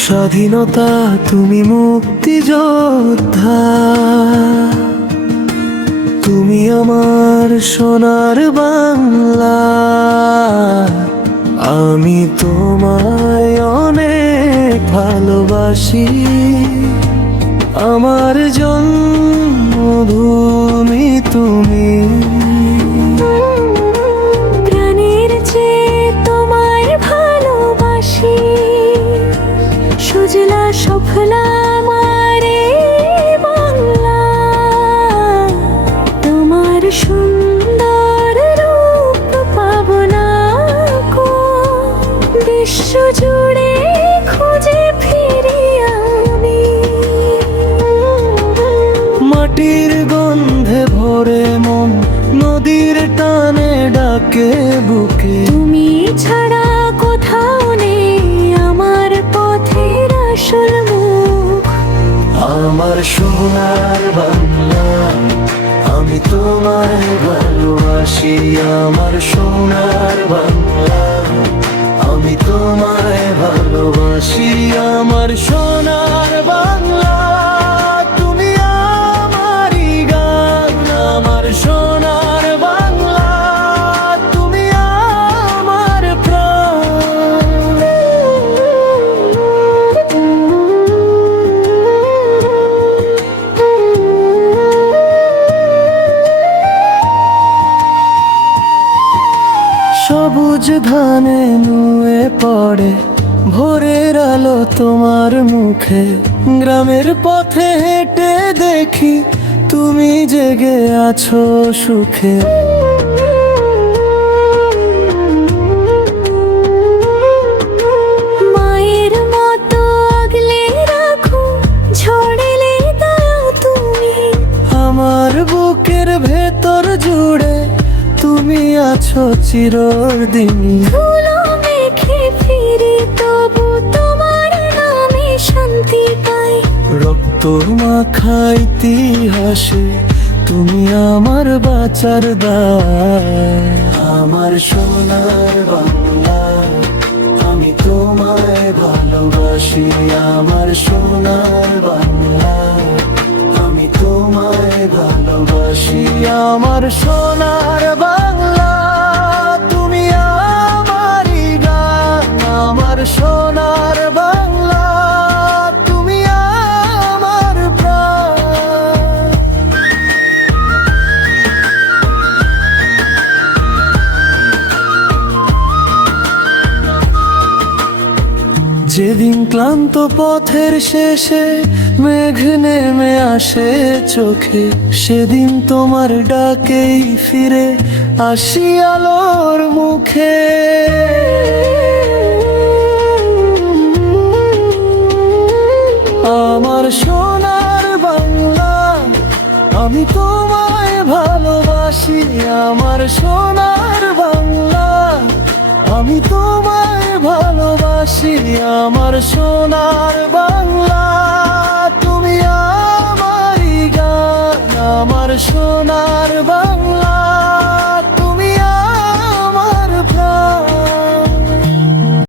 স্বাধীনতা তুমি মুক্তিযোদ্ধা, তুমি আমার সোনার বাংলা। আমি তোমায় অনেক ভালোবাসি, আমার জন্মভূমি তুমি। প্রাণের চেয়ে তোমায় ভালোবাসি, সুজলা সফলা আমার এই বাংলা। তোমার সুন্দর রূপ পাবনা কো বিশ্ব জুড়ে খুঁজে ফিরি আমি। মাটির গন্ধে ভরে মন, নদীর টানে ডাকে বুকে। তুমি ছাড়া কোথাও নেই আমার পথের আসল মুখ। আমার সোনার বাংলা, আমি তোমায় ভালোবাসি। আমার সোনার বাংলা, আমি তোমায় ভালোবাসি। আমার সোনার বাংলা, তুমি আমারই গান। আমার সোনার বাংলা, তুমি আমার প্রাণ। সবুজ ধানে নুয়ে পড়ে ভোরের আলো তোমার মুখে। গ্রামের পথে হেঁটে দেখি তুমি জেগে আছো সুখে। মায়ের মতো আগলে রাখো, ঝড়েলে দাও তুমি। আমার বুকের ভেতর জুড়ে তুমি আছো চিরদিন। ধুলো মেখে ফিরি তবু তোমার নামে শান্তি পাই। রক্ত মাখা ইতিহাসে তুমি আমার বাঁচার দায়। আমার সোনার বাংলা, আমি তোমায় ভালোবাসি। আমার সোনার বাংলা, আমি তোমায় ভালোবাসি। আমার সোনার বাংলা, তুমি আমারই গান। আমার সোনার বাংলা, তুমি আমার প্রাণ। যেদিন ক্লান্ত পথের শেষে মেঘ নেমে আসে চোখে, সেদিন তোমার ডাকেই ফিরে আসি আলোর মুখে। আমার সোনার বাংলা, আমি তোমায় ভালোবাসি। আমার সোনার বাংলা, আমি তোমায় ভালোবাসি। আমার সোনার বাংলা, তুমি আমারই গান। আমার সোনার বাংলা,